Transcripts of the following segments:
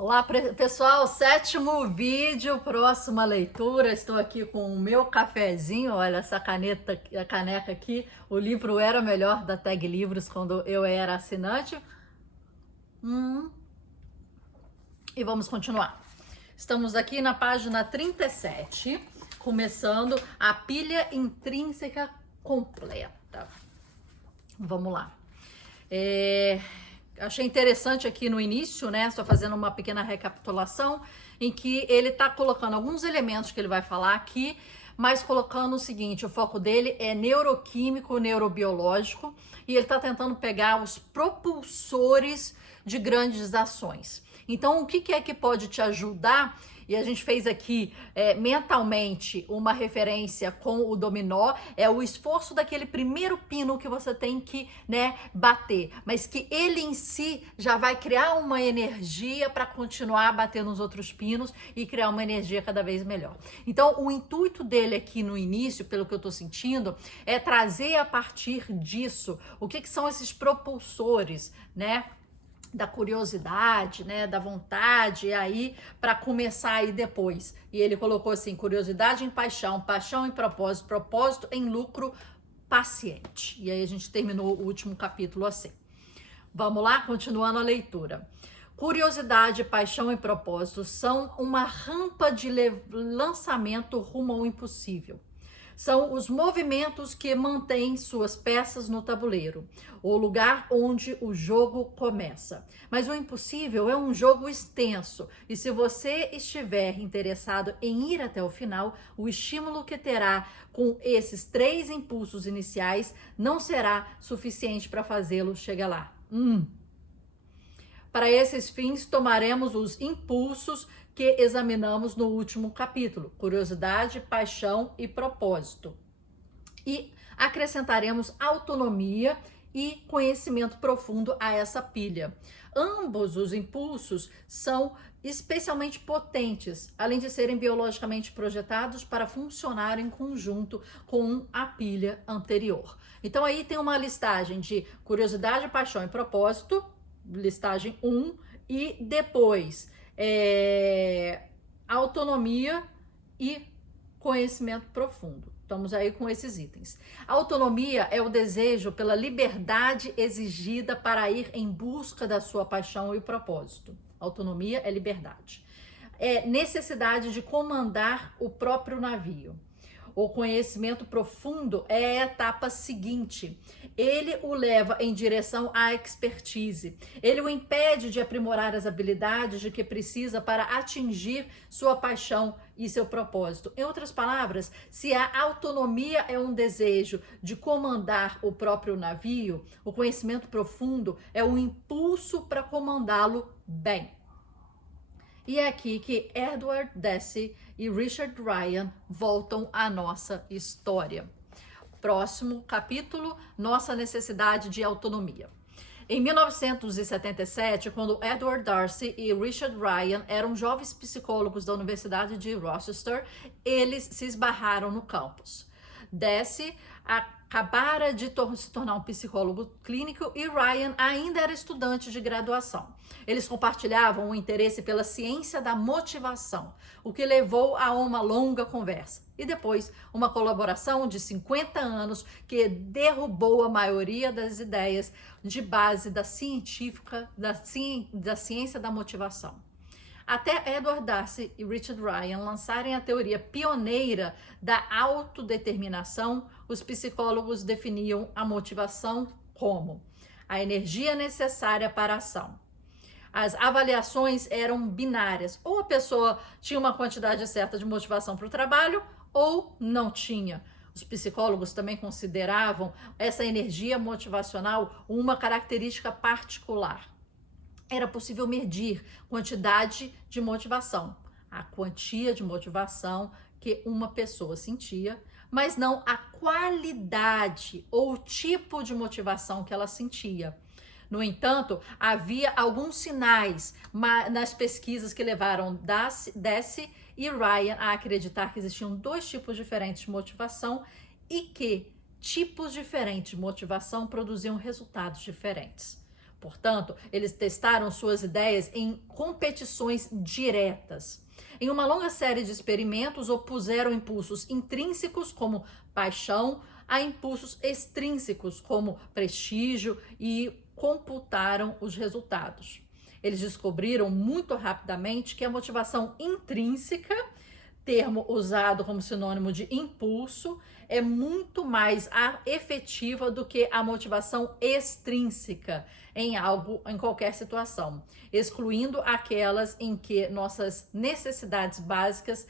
Olá, pessoal, sétimo vídeo, próxima leitura. Estou aqui com o meu cafezinho. Olha essa caneta, a caneca aqui. O livro Era Melhor da Tag Livros quando eu era assinante. E vamos continuar. Estamos aqui na página 37, começando a pilha intrínseca completa. Vamos lá. Achei interessante aqui no início, né? Só fazendo uma pequena recapitulação, em que ele tá colocando alguns elementos que ele vai falar aqui, mas colocando o seguinte: o foco dele é neuroquímico, neurobiológico, e ele tá tentando pegar os propulsores de grandes ações. Então, o que é que pode te ajudar? E a gente fez aqui mentalmente uma referência com o dominó, é o esforço daquele primeiro pino que você tem que, bater, mas que ele em si já vai criar uma energia para continuar batendo nos outros pinos e criar uma energia cada vez melhor. Então, o intuito dele aqui no início, pelo que eu tô sentindo, é trazer a partir disso o que são esses propulsores, né? Da curiosidade, né, da vontade, aí para começar aí depois. E ele colocou assim: curiosidade em paixão, paixão em propósito, propósito em lucro paciente. E aí a gente terminou o último capítulo assim. Vamos lá, continuando a leitura. Curiosidade, paixão e propósito são uma rampa de lançamento rumo ao impossível. São os movimentos que mantêm suas peças no tabuleiro, o lugar onde o jogo começa. Mas o impossível é um jogo extenso, e se você estiver interessado em ir até o final, o estímulo que terá com esses 3 impulsos iniciais não será suficiente para fazê-lo chegar lá. Para esses fins, tomaremos os impulsos que examinamos no último capítulo: curiosidade, paixão e propósito. E acrescentaremos autonomia e conhecimento profundo a essa pilha. Ambos os impulsos são especialmente potentes, além de serem biologicamente projetados para funcionar em conjunto com a pilha anterior. Então aí tem uma listagem de curiosidade, paixão e propósito, listagem 1, e depois autonomia e conhecimento profundo. Estamos aí com esses itens. Autonomia é o desejo pela liberdade exigida para ir em busca da sua paixão e propósito. Autonomia é liberdade. É necessidade de comandar o próprio navio. O conhecimento profundo é a etapa seguinte. Ele o leva em direção à expertise. Ele o impede de aprimorar as habilidades de que precisa para atingir sua paixão e seu propósito. Em outras palavras, se a autonomia é um desejo de comandar o próprio navio, o conhecimento profundo é um impulso para comandá-lo bem. E é aqui que Edward Deci e Richard Ryan voltam à nossa história. Próximo capítulo: nossa necessidade de autonomia. Em 1977, quando Edward Darcy e Richard Ryan eram jovens psicólogos da Universidade de Rochester, eles se esbarraram no campus. Deci acabara de se tornar um psicólogo clínico e Ryan ainda era estudante de graduação. Eles compartilhavam o interesse pela ciência da motivação, o que levou a uma longa conversa. E depois, uma colaboração de 50 anos que derrubou a maioria das ideias de base da ciência da motivação. Até Edward Darcy e Richard Ryan lançarem a teoria pioneira da autodeterminação, os psicólogos definiam a motivação como a energia necessária para a ação. As avaliações eram binárias: ou a pessoa tinha uma quantidade certa de motivação para o trabalho, ou não tinha. Os psicólogos também consideravam essa energia motivacional uma característica particular. Era possível medir quantidade de motivação, a quantia de motivação que uma pessoa sentia, mas não a qualidade ou o tipo de motivação que ela sentia. No entanto, havia alguns sinais nas pesquisas que levaram Deci e Ryan a acreditar que existiam 2 tipos diferentes de motivação e que tipos diferentes de motivação produziam resultados diferentes. Portanto, eles testaram suas ideias em competições diretas. Em uma longa série de experimentos, opuseram impulsos intrínsecos, como paixão, a impulsos extrínsecos, como prestígio, e computaram os resultados. Eles descobriram muito rapidamente que a motivação intrínseca, termo usado como sinônimo de impulso, é muito mais efetiva do que a motivação extrínseca em algo, em qualquer situação, excluindo aquelas em que nossas necessidades básicas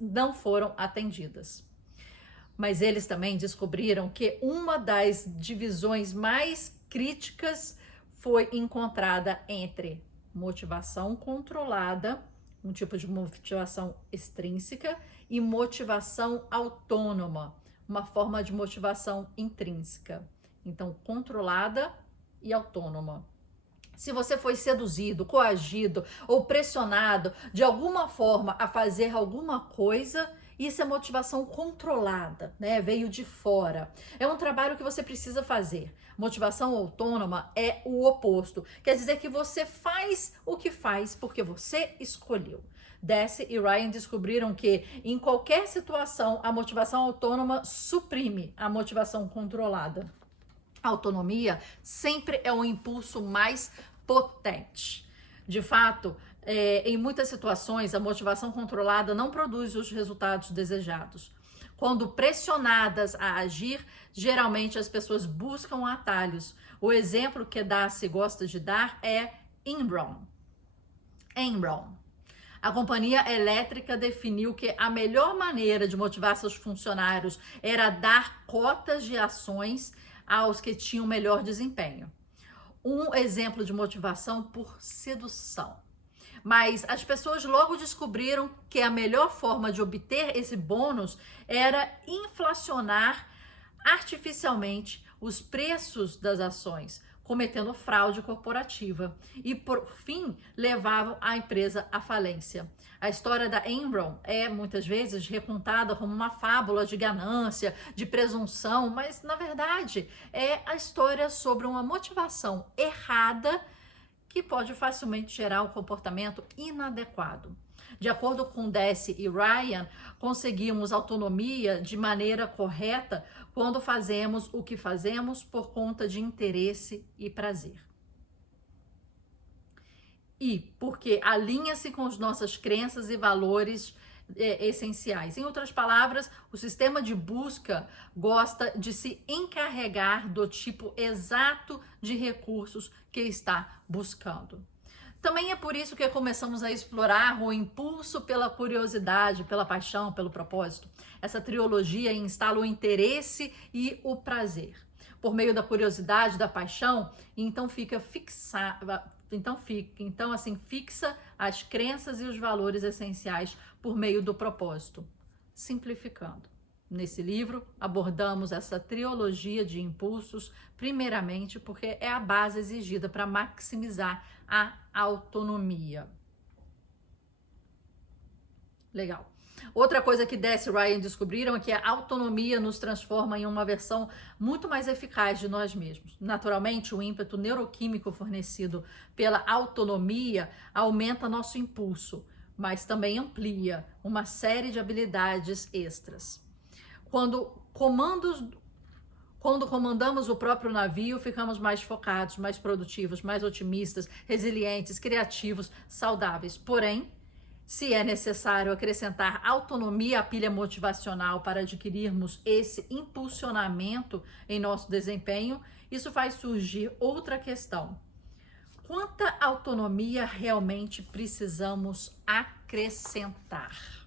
não foram atendidas. Mas eles também descobriram que uma das divisões mais críticas foi encontrada entre motivação controlada, um tipo de motivação extrínseca, e motivação autônoma, uma forma de motivação intrínseca. Então, controlada e autônoma. Se você foi seduzido, coagido ou pressionado de alguma forma a fazer alguma coisa, isso é motivação controlada, né? Veio de fora. É um trabalho que você precisa fazer. Motivação autônoma é o oposto. Quer dizer que você faz o que faz porque você escolheu. Deci e Ryan descobriram que em qualquer situação a motivação autônoma suprime a motivação controlada. A autonomia sempre é um impulso mais potente. De fato, em muitas situações, a motivação controlada não produz os resultados desejados. Quando pressionadas a agir, geralmente as pessoas buscam atalhos. O exemplo que Darcy gosta de dar é Enron. A companhia elétrica definiu que a melhor maneira de motivar seus funcionários era dar cotas de ações aos que tinham melhor desempenho. Um exemplo de motivação por sedução. Mas as pessoas logo descobriram que a melhor forma de obter esse bônus era inflacionar artificialmente os preços das ações, cometendo fraude corporativa, e por fim levavam a empresa à falência. A história da Enron é muitas vezes recontada como uma fábula de ganância, de presunção, mas na verdade é a história sobre uma motivação errada que pode facilmente gerar um comportamento inadequado. De acordo com Deci e Ryan, conseguimos autonomia de maneira correta quando fazemos o que fazemos por conta de interesse e prazer. E porque alinha-se com as nossas crenças e valores essenciais. Em outras palavras, o sistema de busca gosta de se encarregar do tipo exato de recursos que está buscando. Também é por isso que começamos a explorar o impulso pela curiosidade, pela paixão, pelo propósito. Essa trilogia instala o interesse e o prazer. Por meio da curiosidade, da paixão, então fixa as crenças e os valores essenciais por meio do propósito. Simplificando. Nesse livro, abordamos essa trilogia de impulsos, primeiramente porque é a base exigida para maximizar a autonomia. Legal. Outra coisa que Deci e Ryan descobriram é que a autonomia nos transforma em uma versão muito mais eficaz de nós mesmos. Naturalmente, o ímpeto neuroquímico fornecido pela autonomia aumenta nosso impulso, mas também amplia uma série de habilidades extras. Quando comandamos o próprio navio, ficamos mais focados, mais produtivos, mais otimistas, resilientes, criativos, saudáveis. Porém, se é necessário acrescentar autonomia à pilha motivacional para adquirirmos esse impulsionamento em nosso desempenho, isso faz surgir outra questão. Quanta autonomia realmente precisamos acrescentar?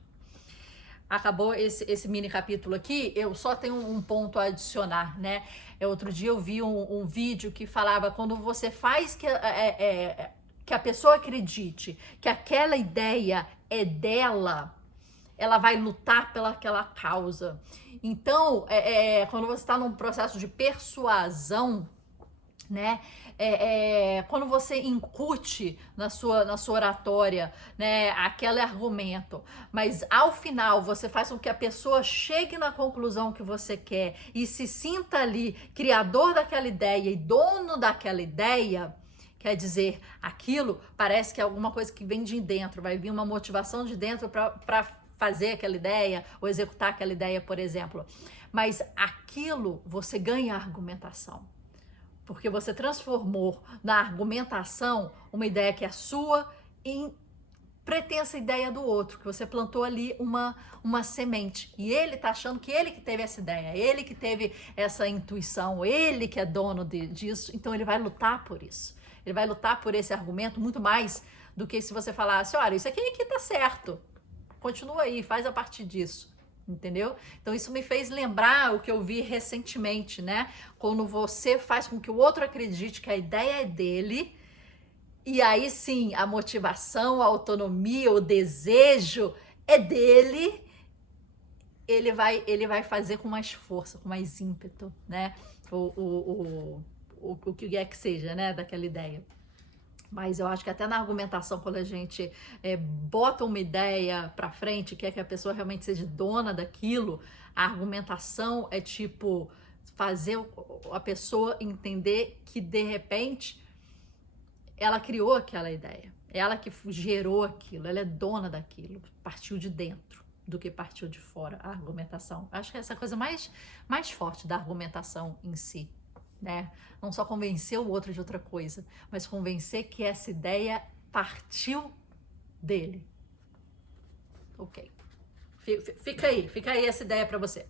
Acabou esse mini capítulo aqui, eu só tenho um ponto a adicionar, né? Outro dia eu vi um vídeo que falava quando você faz que a pessoa acredite que aquela ideia é dela, ela vai lutar pelaquela causa. Então, quando você está num processo de persuasão, né? Quando você incute na sua oratória, né, aquele argumento, mas ao final você faz com que a pessoa chegue na conclusão que você quer e se sinta ali criador daquela ideia e dono daquela ideia, Quer dizer, aquilo parece que é alguma coisa que vem de dentro, vai vir uma motivação de dentro para fazer aquela ideia ou executar aquela ideia, por exemplo. Mas aquilo você ganha argumentação, porque você transformou na argumentação uma ideia que é sua em pretensa ideia do outro, que você plantou ali uma semente. E ele tá achando que ele que teve essa ideia, ele que teve essa intuição, ele que é dono disso, então ele vai lutar por isso. Ele vai lutar por esse argumento muito mais do que se você falasse, olha, isso aqui tá certo, continua aí, faz a partir disso. Entendeu? Então isso me fez lembrar o que eu vi recentemente, né? Quando você faz com que o outro acredite que a ideia é dele, e aí sim, a motivação, a autonomia, o desejo é dele, ele vai fazer com mais força, com mais ímpeto, né? O que é que seja, né? Daquela ideia. Mas eu acho que até na argumentação, quando a gente bota uma ideia para frente, quer que a pessoa realmente seja dona daquilo, a argumentação é tipo fazer a pessoa entender que de repente ela criou aquela ideia, ela que gerou aquilo, ela é dona daquilo, partiu de dentro do que partiu de fora, a argumentação. Acho que essa é a coisa mais forte da argumentação em si, né? Não só convencer o outro de outra coisa, mas convencer que essa ideia partiu dele. Ok. Fica aí essa ideia para você.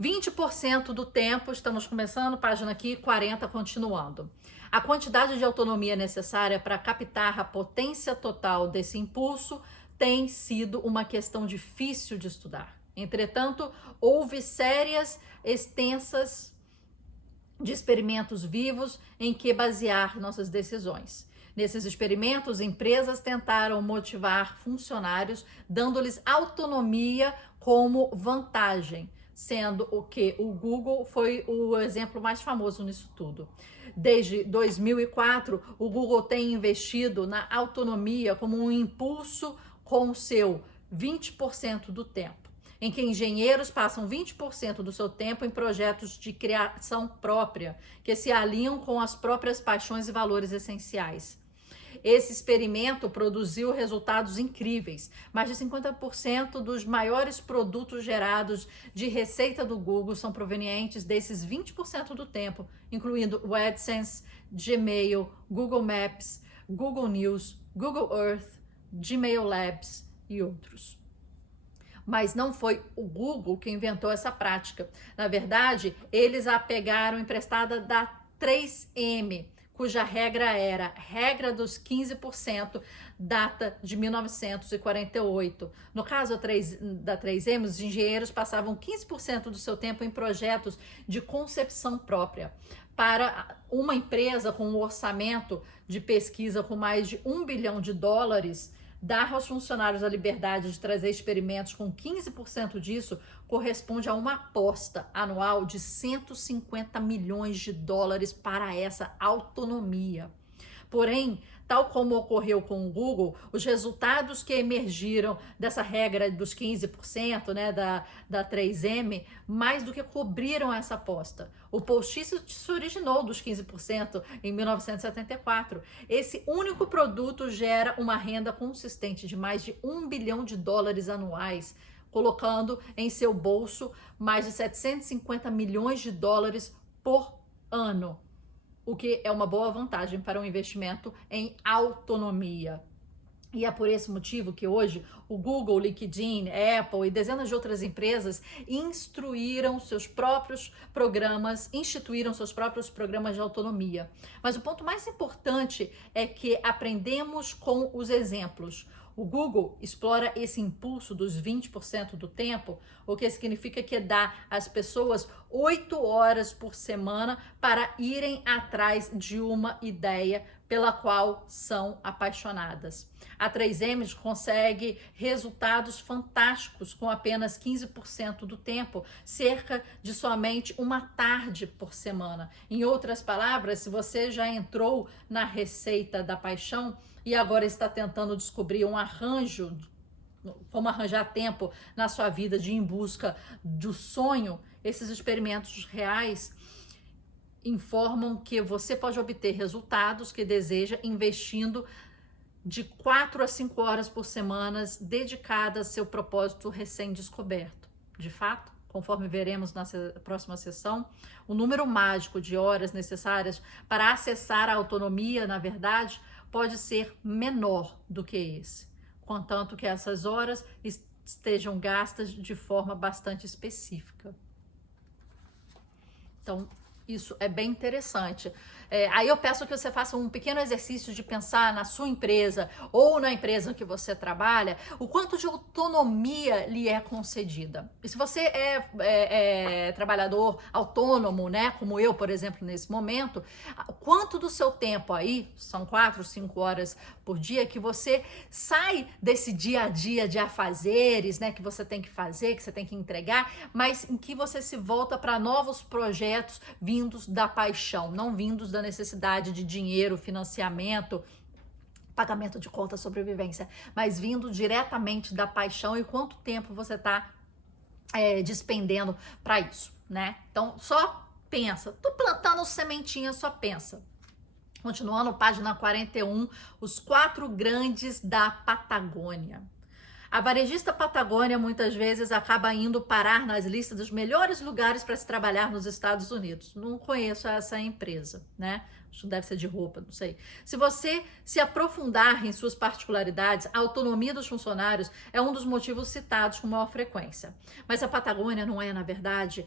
20% do tempo, estamos começando, página aqui, 40 continuando. A quantidade de autonomia necessária para captar a potência total desse impulso tem sido uma questão difícil de estudar. Entretanto, houve séries extensas de experimentos vivos em que basear nossas decisões. Nesses experimentos, empresas tentaram motivar funcionários, dando-lhes autonomia como vantagem, sendo o que o Google foi o exemplo mais famoso nisso tudo. Desde 2004, o Google tem investido na autonomia como um impulso com o seu 20% do tempo, em que engenheiros passam 20% do seu tempo em projetos de criação própria, que se alinham com as próprias paixões e valores essenciais. Esse experimento produziu resultados incríveis. Mais de 50% dos maiores produtos gerados de receita do Google são provenientes desses 20% do tempo, incluindo o AdSense, Gmail, Google Maps, Google News, Google Earth, Gmail Labs e outros. Mas não foi o Google que inventou essa prática. Na verdade, eles a pegaram emprestada da 3M, cuja regra era regra dos 15%, data de 1948. No caso da 3M, os engenheiros passavam 15% do seu tempo em projetos de concepção própria. Para uma empresa com um orçamento de pesquisa com mais de $1 bilhão, dar aos funcionários a liberdade de trazer experimentos com 15% disso corresponde a uma aposta anual de $150 milhões para essa autonomia. Porém, tal como ocorreu com o Google, os resultados que emergiram dessa regra dos 15%, né, da 3M, mais do que cobriram essa aposta. O postiço se originou dos 15% em 1974. Esse único produto gera uma renda consistente de mais de $1 bilhão anuais, colocando em seu bolso mais de $750 milhões por ano, o que é uma boa vantagem para um investimento em autonomia. E é por esse motivo que hoje o Google, LinkedIn, Apple e dezenas de outras empresas instituíram seus próprios programas de autonomia. Mas o ponto mais importante é que aprendemos com os exemplos. O Google explora esse impulso dos 20% do tempo, o que significa que dá às pessoas 8 horas por semana para irem atrás de uma ideia pela qual são apaixonadas. A 3M consegue resultados fantásticos com apenas 15% do tempo, cerca de somente uma tarde por semana. Em outras palavras, se você já entrou na receita da paixão e agora está tentando descobrir um arranjo, como arranjar tempo na sua vida de ir em busca do sonho, esses experimentos reais informam que você pode obter resultados que deseja investindo de 4 a 5 horas por semana dedicadas a seu propósito recém-descoberto. De fato, conforme veremos na próxima sessão, o número mágico de horas necessárias para acessar a autonomia, na verdade, pode ser menor do que esse, contanto que essas horas estejam gastas de forma bastante específica. Então, isso é bem interessante. Aí eu peço que você faça um pequeno exercício de pensar na sua empresa ou na empresa que você trabalha, o quanto de autonomia lhe é concedida. E se você é trabalhador autônomo, né, como eu, por exemplo, nesse momento, quanto do seu tempo aí, são 4, 5 horas por dia, que você sai desse dia a dia de afazeres, né, que você tem que fazer, que você tem que entregar, mas em que você se volta para novos projetos vindos da paixão, não vindos da necessidade de dinheiro, financiamento, pagamento de conta, sobrevivência, mas vindo diretamente da paixão e quanto tempo você está despendendo para isso, né? Então, só pensa. Tô plantando sementinha, só pensa. Continuando, página 41, os 4 grandes da Patagônia. A varejista Patagônia muitas vezes acaba indo parar nas listas dos melhores lugares para se trabalhar nos Estados Unidos. Não conheço essa empresa, né? Acho que deve ser de roupa, não sei. Se você se aprofundar em suas particularidades, a autonomia dos funcionários é um dos motivos citados com maior frequência. Mas a Patagônia não é, na verdade,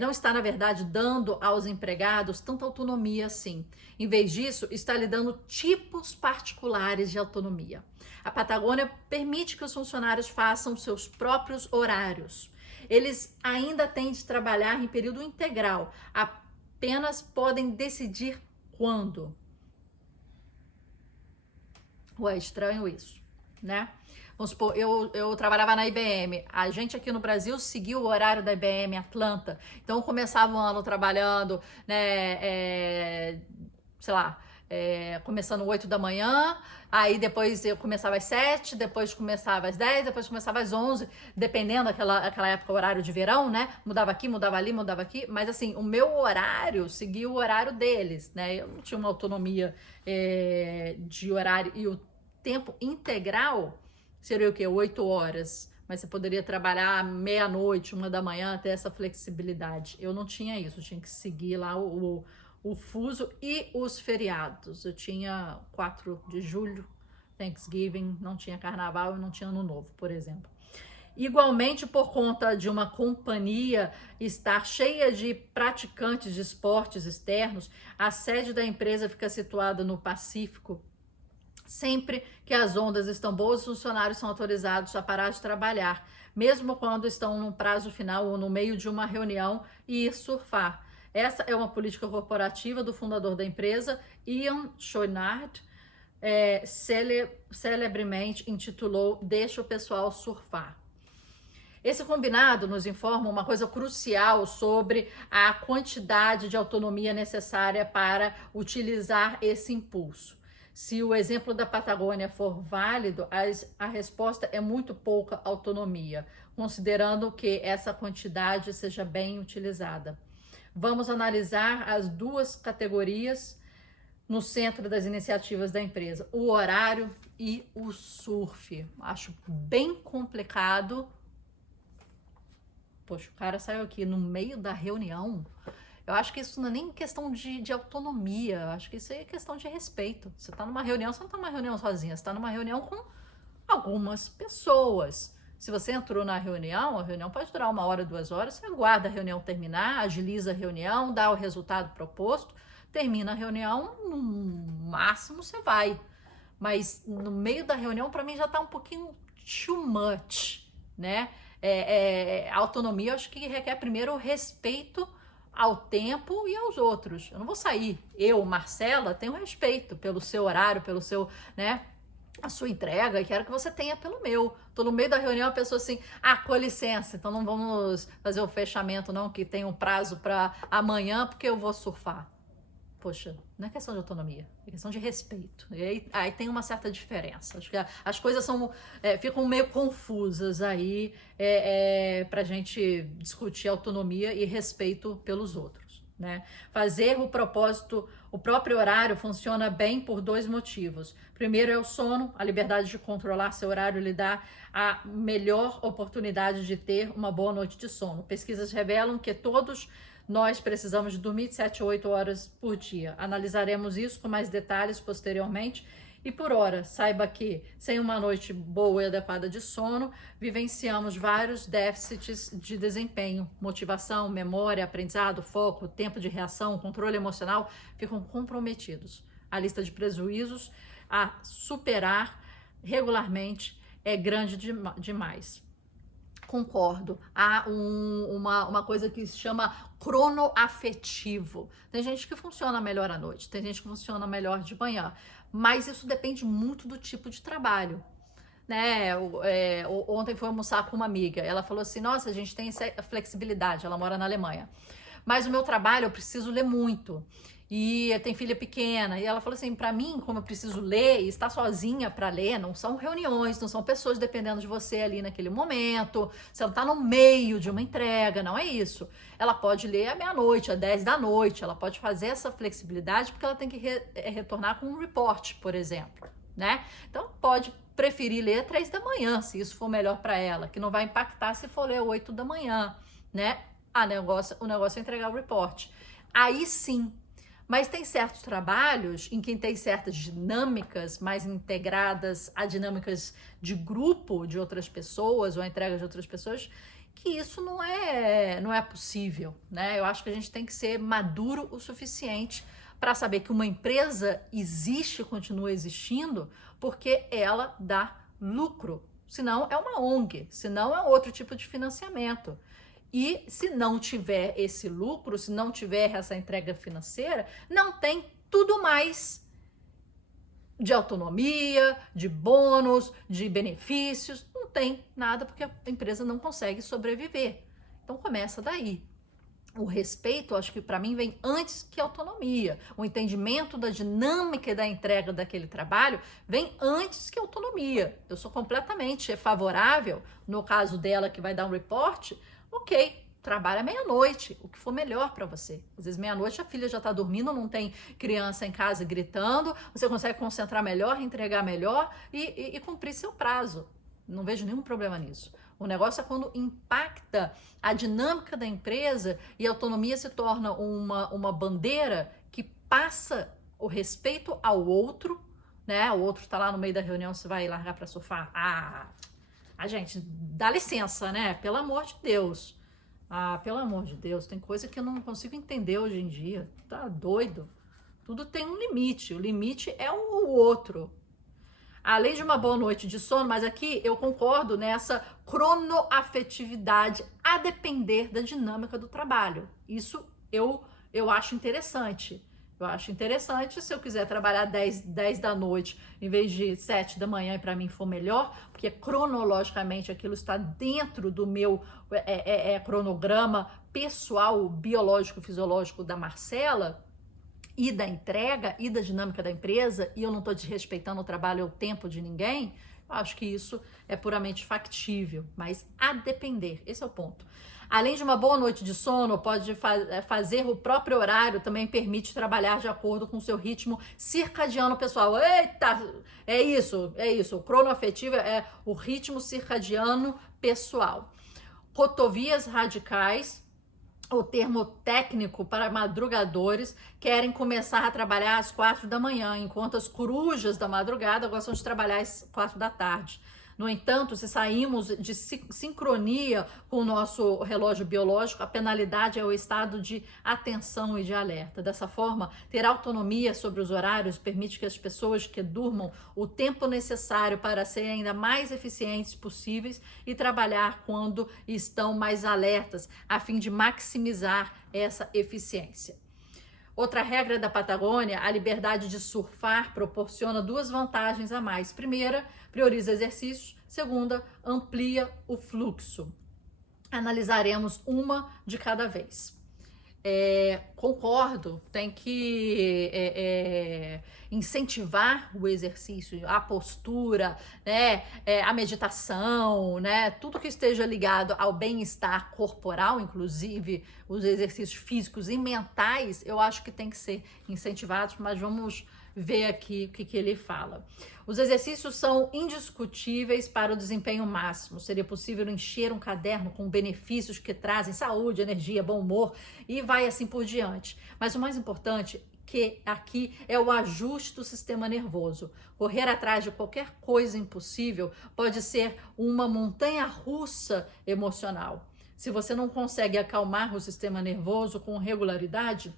não está, na verdade, dando aos empregados tanta autonomia assim. Em vez disso, está lhe dando tipos particulares de autonomia. A Patagônia permite que os funcionários façam seus próprios horários. Eles ainda têm de trabalhar em período integral, apenas podem decidir quando. Ué, estranho isso, né? Vamos supor, eu trabalhava na IBM, a gente aqui no Brasil seguiu o horário da IBM Atlanta, então eu começava o ano trabalhando, né, sei lá, começando 8 da manhã, aí depois eu começava às 7, depois começava às 10, depois começava às 11, dependendo daquela época, o horário de verão, né? Mudava aqui, mudava ali, mudava aqui, mas assim, o meu horário seguia o horário deles, né? Eu não tinha uma autonomia de horário, e o tempo integral seria o quê? 8 horas. Mas você poderia trabalhar meia-noite, 1 da manhã, ter essa flexibilidade. Eu não tinha isso, eu tinha que seguir lá o fuso e os feriados. Eu tinha 4 de julho, Thanksgiving, não tinha carnaval e não tinha ano novo, por exemplo. Igualmente, por conta de uma companhia estar cheia de praticantes de esportes externos, a sede da empresa fica situada no Pacífico. Sempre que as ondas estão boas, os funcionários são autorizados a parar de trabalhar, mesmo quando estão no prazo final ou no meio de uma reunião, e ir surfar. Essa é uma política corporativa do fundador da empresa, Ian Chouinard, celebremente intitulou Deixa o Pessoal Surfar. Esse combinado nos informa uma coisa crucial sobre a quantidade de autonomia necessária para utilizar esse impulso. Se o exemplo da Patagônia for válido, a resposta é muito pouca autonomia, considerando que essa quantidade seja bem utilizada. Vamos analisar as 2 categorias no centro das iniciativas da empresa, o horário e o surf. Acho bem complicado. Poxa, o cara saiu aqui no meio da reunião. Eu acho que isso não é nem questão de autonomia, eu acho que isso é questão de respeito. Você está numa reunião, você não está numa reunião sozinha, você está numa reunião com algumas pessoas. Se você entrou na reunião, a reunião pode durar 1 hora, 2 horas, você aguarda a reunião terminar, agiliza a reunião, dá o resultado proposto, termina a reunião, no máximo você vai. Mas no meio da reunião, para mim, já está um pouquinho too much, né? A autonomia, eu acho que requer primeiro o respeito ao tempo e aos outros. Eu não vou sair. Eu, Marcela, tenho respeito pelo seu horário, pelo seu, né, a sua entrega, e quero que você tenha pelo meu. Tô no meio da reunião, a pessoa assim, com licença, então não vamos fazer o fechamento não, que tem um prazo para amanhã, porque eu vou surfar. Poxa, não é questão de autonomia, é questão de respeito. E aí tem uma certa diferença. Acho que as coisas ficam meio confusas aí pra gente discutir autonomia e respeito pelos outros, né? Fazer o propósito, o próprio horário funciona bem por dois motivos. Primeiro é o sono, a liberdade de controlar seu horário lhe dá a melhor oportunidade de ter uma boa noite de sono. Pesquisas revelam que todos nós precisamos de dormir de 7 a 8 horas por dia. Analisaremos isso com mais detalhes posteriormente. E por hora, saiba que, sem uma noite boa e adequada de sono, vivenciamos vários déficits de desempenho. Motivação, memória, aprendizado, foco, tempo de reação, controle emocional ficam comprometidos. A lista de prejuízos a superar regularmente é grande demais. Concordo. Há uma coisa que se chama cronoafetivo. Tem gente que funciona melhor à noite, tem gente que funciona melhor de manhã, mas isso depende muito do tipo de trabalho, né? Ontem fui almoçar com uma amiga, ela falou assim, nossa, a gente tem essa flexibilidade, ela mora na Alemanha, mas o meu trabalho eu preciso ler muito. E tem filha pequena, e ela falou assim, para mim, como eu preciso ler e estar sozinha para ler, não são reuniões, não são pessoas dependendo de você ali naquele momento, você não está no meio de uma entrega, não é isso. Ela pode ler à meia-noite, às 10 da noite, ela pode fazer essa flexibilidade porque ela tem que retornar com um report, por exemplo, né? Então pode preferir ler 3 da manhã, se isso for melhor para ela, que não vai impactar se for ler 8 da manhã, né? O negócio é entregar o report. Aí sim. Mas tem certos trabalhos em que tem certas dinâmicas mais integradas a dinâmicas de grupo de outras pessoas ou a entrega de outras pessoas, que isso não é possível, né? Eu acho que a gente tem que ser maduro o suficiente para saber que uma empresa existe e continua existindo porque ela dá lucro. Senão é uma ONG, senão é outro tipo de financiamento. E se não tiver esse lucro, se não tiver essa entrega financeira, não tem tudo mais de autonomia, de bônus, de benefícios, não tem nada porque a empresa não consegue sobreviver. Então começa daí. O respeito, acho que para mim vem antes que a autonomia. O entendimento da dinâmica e da entrega daquele trabalho vem antes que a autonomia. Eu sou completamente favorável, no caso dela que vai dar um report, ok, trabalha meia-noite, o que for melhor para você. Às vezes meia-noite a filha já está dormindo, não tem criança em casa gritando, você consegue concentrar melhor, entregar melhor e cumprir seu prazo. Não vejo nenhum problema nisso. O negócio é quando impacta a dinâmica da empresa e a autonomia se torna uma bandeira que passa o respeito ao outro, né? O outro está lá no meio da reunião, você vai largar para surfar. Gente, dá licença, né? Pelo amor de Deus. Pelo amor de Deus, tem coisa que eu não consigo entender hoje em dia. Tá doido? Tudo tem um limite. O limite é o outro. Além de uma boa noite de sono, mas aqui eu concordo nessa cronoafetividade a depender da dinâmica do trabalho. Isso eu acho interessante. Eu acho interessante se eu quiser trabalhar 10 da noite em vez de 7 da manhã e para mim for melhor, porque cronologicamente aquilo está dentro do meu cronograma pessoal, biológico, fisiológico da Marcela, e da entrega e da dinâmica da empresa, e eu não estou desrespeitando o trabalho e o tempo de ninguém, eu acho que isso é puramente factível, mas a depender, esse é o ponto. Além de uma boa noite de sono, pode fazer o próprio horário, também permite trabalhar de acordo com o seu ritmo circadiano pessoal. Eita, é isso, o cronoafetivo é o ritmo circadiano pessoal. Rotovias radicais, o termo técnico para madrugadores, querem começar a trabalhar às 4 da manhã, enquanto as corujas da madrugada gostam de trabalhar às 4 da tarde. No entanto, se saímos de sincronia com o nosso relógio biológico, a penalidade é o estado de atenção e de alerta. Dessa forma, ter autonomia sobre os horários permite que as pessoas que durmam o tempo necessário para serem ainda mais eficientes possíveis e trabalhar quando estão mais alertas, a fim de maximizar essa eficiência. Outra regra da Patagônia, a liberdade de surfar proporciona duas vantagens a mais. Primeira, prioriza exercícios. Segunda, amplia o fluxo. Analisaremos uma de cada vez. Concordo, tem que incentivar o exercício, a postura, né, a meditação, né, tudo que esteja ligado ao bem-estar corporal, inclusive os exercícios físicos e mentais, eu acho que tem que ser incentivados, mas vamos ver aqui o que ele fala. Os exercícios são indiscutíveis para o desempenho máximo. Seria possível encher um caderno com benefícios que trazem saúde, energia, bom humor e vai assim por diante. Mas o mais importante que aqui é o ajuste do sistema nervoso. Correr atrás de qualquer coisa impossível pode ser uma montanha-russa emocional. Se você não consegue acalmar o sistema nervoso com regularidade,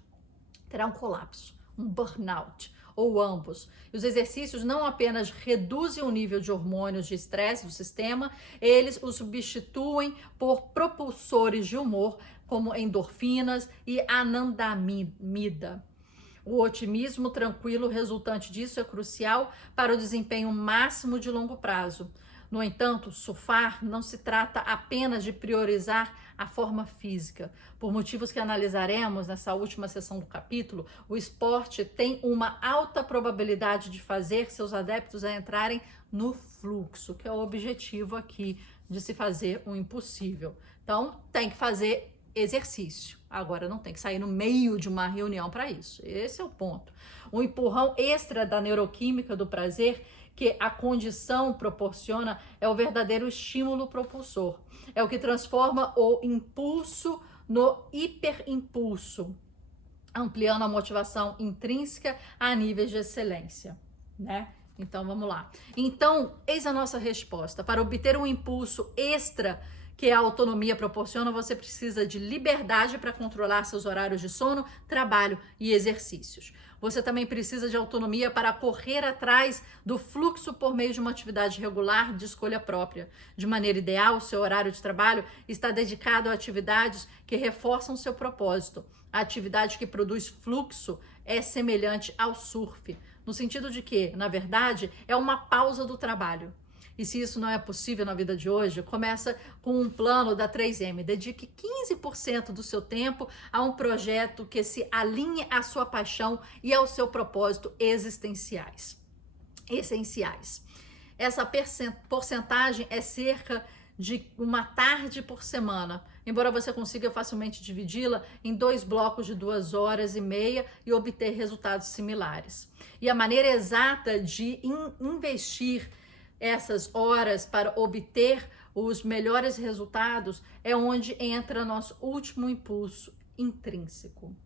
terá um colapso, um burnout, ou ambos. E os exercícios não apenas reduzem o nível de hormônios de estresse do sistema, eles o substituem por propulsores de humor, como endorfinas e anandamida. O otimismo tranquilo resultante disso é crucial para o desempenho máximo de longo prazo. No entanto, surfar não se trata apenas de priorizar a forma física. Por motivos que analisaremos nessa última sessão do capítulo, o esporte tem uma alta probabilidade de fazer seus adeptos entrarem no fluxo, que é o objetivo aqui de se fazer o impossível. Então, tem que fazer exercício. Agora, não tem que sair no meio de uma reunião para isso. Esse é o ponto. O empurrão extra da neuroquímica do prazer que a condição proporciona é o verdadeiro estímulo propulsor. É o que transforma o impulso no hiperimpulso, ampliando a motivação intrínseca a níveis de excelência, né? Então, vamos lá. Então, eis a nossa resposta. Para obter um impulso extra que a autonomia proporciona, você precisa de liberdade para controlar seus horários de sono, trabalho e exercícios. Você também precisa de autonomia para correr atrás do fluxo por meio de uma atividade regular de escolha própria. De maneira ideal, seu horário de trabalho está dedicado a atividades que reforçam seu propósito. A atividade que produz fluxo é semelhante ao surf, no sentido de que, na verdade, é uma pausa do trabalho. E se isso não é possível na vida de hoje, começa com um plano da 3M. Dedique 15% do seu tempo a um projeto que se alinhe à sua paixão e ao seu propósito essenciais. Essa porcentagem é cerca de uma tarde por semana, embora você consiga facilmente dividi-la em 2 blocos de 2h30 e obter resultados similares. E a maneira exata de investir essas horas para obter os melhores resultados é onde entra nosso último impulso intrínseco.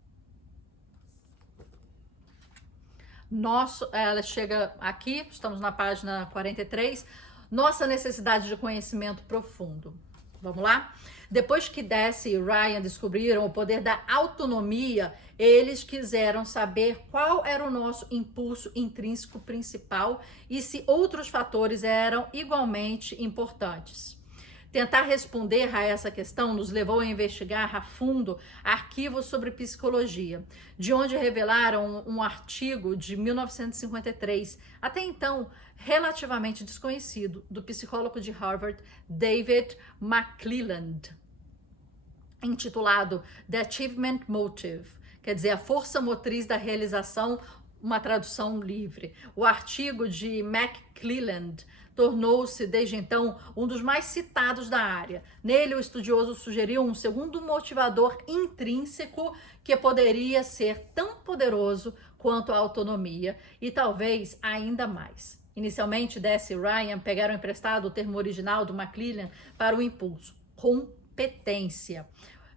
Ela chega aqui, estamos na página 43, nossa necessidade de conhecimento profundo. Vamos lá? Depois que Deci e Ryan descobriram o poder da autonomia, eles quiseram saber qual era o nosso impulso intrínseco principal e se outros fatores eram igualmente importantes. Tentar responder a essa questão nos levou a investigar a fundo arquivos sobre psicologia, de onde revelaram um artigo de 1953, até então relativamente desconhecido, do psicólogo de Harvard, David McClelland, intitulado The Achievement Motive, quer dizer, a força motriz da realização, uma tradução livre. O artigo de McClelland tornou-se, desde então, um dos mais citados da área. Nele, o estudioso sugeriu um segundo motivador intrínseco que poderia ser tão poderoso quanto a autonomia e talvez ainda mais. Inicialmente, Deci e Ryan pegaram emprestado o termo original do McClelland para o impulso, competência,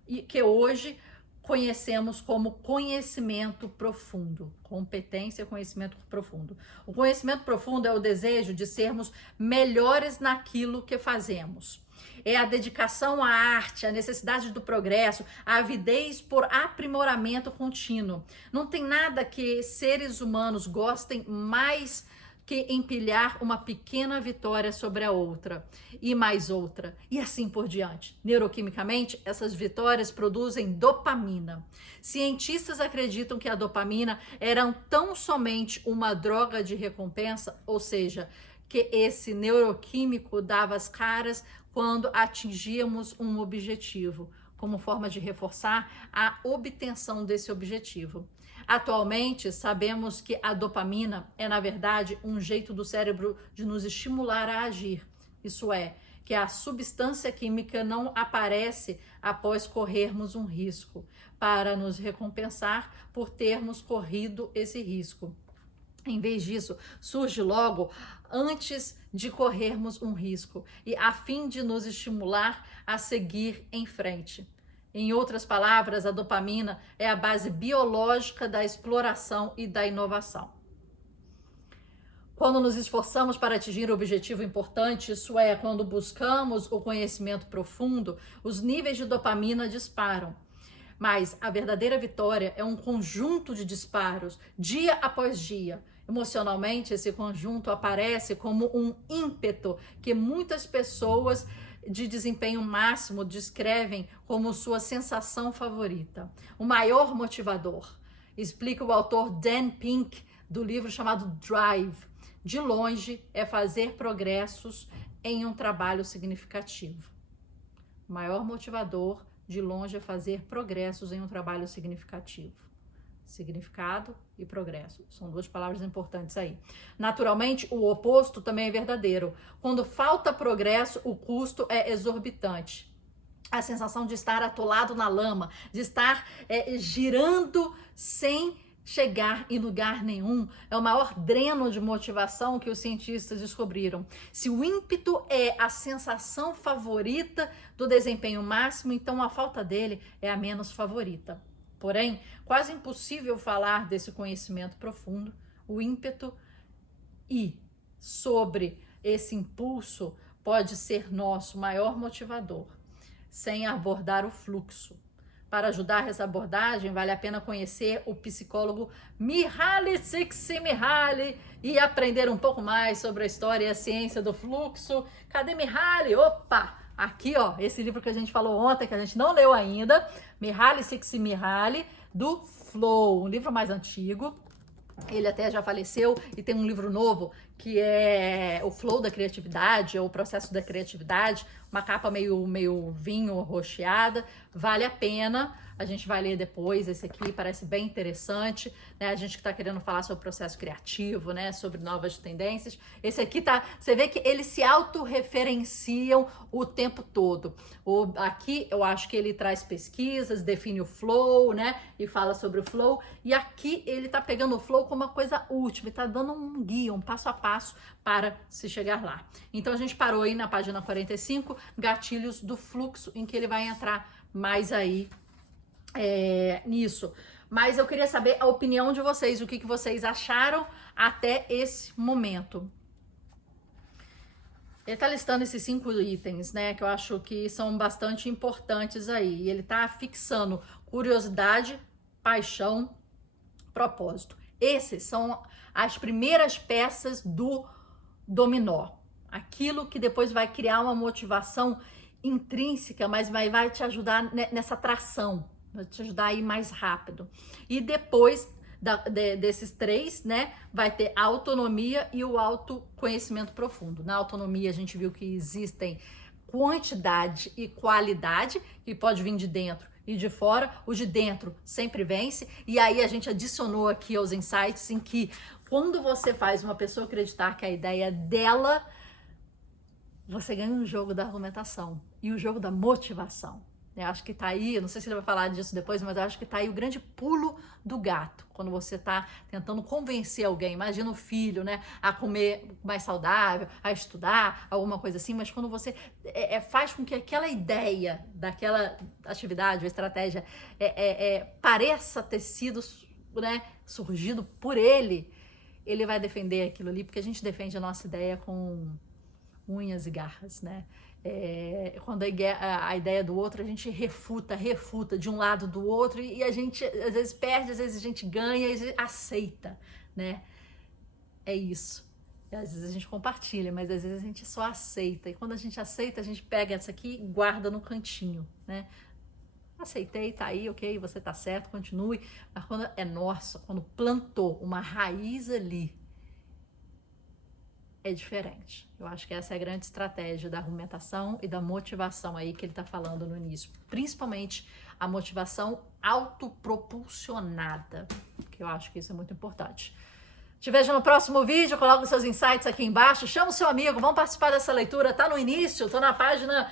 e que hoje conhecemos como conhecimento profundo. Competência, conhecimento profundo. O conhecimento profundo é o desejo de sermos melhores naquilo que fazemos. É a dedicação à arte, a necessidade do progresso, a avidez por aprimoramento contínuo. Não tem nada que seres humanos gostem mais que empilhar uma pequena vitória sobre a outra, e mais outra, e assim por diante. Neuroquimicamente, essas vitórias produzem dopamina. Cientistas acreditam que a dopamina era tão somente uma droga de recompensa, ou seja, que esse neuroquímico dava as caras quando atingíamos um objetivo, como forma de reforçar a obtenção desse objetivo. Atualmente, sabemos que a dopamina é, na verdade, um jeito do cérebro de nos estimular a agir. Isso é, que a substância química não aparece após corrermos um risco, para nos recompensar por termos corrido esse risco. Em vez disso, surge logo antes de corrermos um risco e a fim de nos estimular a seguir em frente. Em outras palavras, a dopamina é a base biológica da exploração e da inovação. Quando nos esforçamos para atingir um objetivo importante, isso é, quando buscamos o conhecimento profundo, os níveis de dopamina disparam. Mas a verdadeira vitória é um conjunto de disparos, dia após dia. Emocionalmente, esse conjunto aparece como um ímpeto que muitas pessoas de desempenho máximo descrevem como sua sensação favorita. O maior motivador, explica o autor Dan Pink, do livro chamado Drive. De longe, é fazer progressos em um trabalho significativo. O maior motivador, de longe, é fazer progressos em um trabalho significativo. Significado e progresso. São duas palavras importantes aí. Naturalmente, o oposto também é verdadeiro. Quando falta progresso, o custo é exorbitante. A sensação de estar atolado na lama, de estar girando sem chegar em lugar nenhum, é o maior dreno de motivação que os cientistas descobriram. Se o ímpeto é a sensação favorita do desempenho máximo, então a falta dele é a menos favorita. Porém, quase impossível falar desse conhecimento profundo, o ímpeto e sobre esse impulso pode ser nosso maior motivador, sem abordar o fluxo. Para ajudar essa abordagem, vale a pena conhecer o psicólogo Mihaly Csikszentmihalyi e aprender um pouco mais sobre a história e a ciência do fluxo. Cadê Mihaly? Opa! Aqui, ó, esse livro que a gente falou ontem, que a gente não leu ainda, Mihaly Csikszentmihalyi, do Flow, um livro mais antigo. Ele até já faleceu e tem um livro novo que é o Flow da Criatividade, ou o Processo da Criatividade, uma capa meio vinho rocheada, vale a pena. A gente vai ler depois esse aqui, parece bem interessante, né? A gente que tá querendo falar sobre o processo criativo, né? Sobre novas tendências. Esse aqui tá, você vê que eles se autorreferenciam o tempo todo. Aqui eu acho que ele traz pesquisas, define o flow, né? E fala sobre o flow. E aqui ele tá pegando o flow como uma coisa última, e tá dando um guia, um passo a passo para se chegar lá. Então a gente parou aí na página 45, gatilhos do fluxo, em que ele vai entrar mais aí nisso. Mas eu queria saber a opinião de vocês, o que vocês acharam até esse momento. Ele tá listando esses 5 itens, né, que eu acho que são bastante importantes aí. E ele tá fixando curiosidade, paixão, propósito. Esses são as primeiras peças do dominó. Aquilo que depois vai criar uma motivação intrínseca, mas vai te ajudar nessa tração, vai te ajudar a ir mais rápido. E depois desses 3, né, vai ter a autonomia e o autoconhecimento profundo. Na autonomia a gente viu que existem quantidade e qualidade, que pode vir de dentro e de fora. O de dentro sempre vence, e aí a gente adicionou aqui aos insights em que quando você faz uma pessoa acreditar que a ideia dela, você ganha um jogo da argumentação e o jogo da motivação. Eu acho que tá aí, eu não sei se ele vai falar disso depois, mas eu acho que tá aí o grande pulo do gato, quando você tá tentando convencer alguém. Imagina o filho, né, a comer mais saudável, a estudar, alguma coisa assim, mas quando você faz com que aquela ideia daquela atividade ou estratégia pareça ter sido, né, surgido por ele vai defender aquilo ali, porque a gente defende a nossa ideia com unhas e garras, né? Quando a ideia do outro, a gente refuta de um lado do outro, e a gente às vezes perde, às vezes a gente ganha, e a gente aceita, né? É isso. E às vezes a gente compartilha, mas às vezes a gente só aceita. E quando a gente aceita, a gente pega essa aqui e guarda no cantinho, né? Aceitei, tá aí, ok, você tá certo, continue. Mas quando é nossa, quando plantou uma raiz ali, é diferente. Eu acho que essa é a grande estratégia da argumentação e da motivação aí que ele está falando no início. Principalmente a motivação autopropulsionada, que eu acho que isso é muito importante. Te vejo no próximo vídeo, coloca os seus insights aqui embaixo, chama o seu amigo, vamos participar dessa leitura, tá no início, tô na página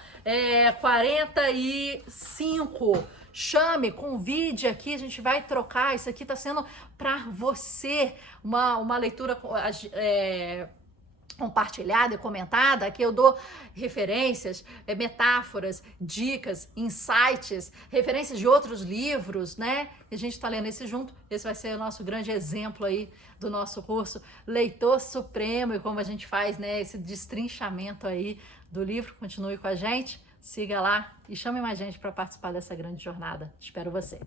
45. Chame, convide aqui, a gente vai trocar, isso aqui tá sendo para você uma leitura compartilhada e comentada, que eu dou referências, metáforas, dicas, insights, referências de outros livros, né? E a gente está lendo esse junto. Esse vai ser o nosso grande exemplo aí do nosso curso Leitor Supremo e como a gente faz, né, esse destrinchamento aí do livro. Continue com a gente, siga lá e chame mais gente para participar dessa grande jornada. Espero você.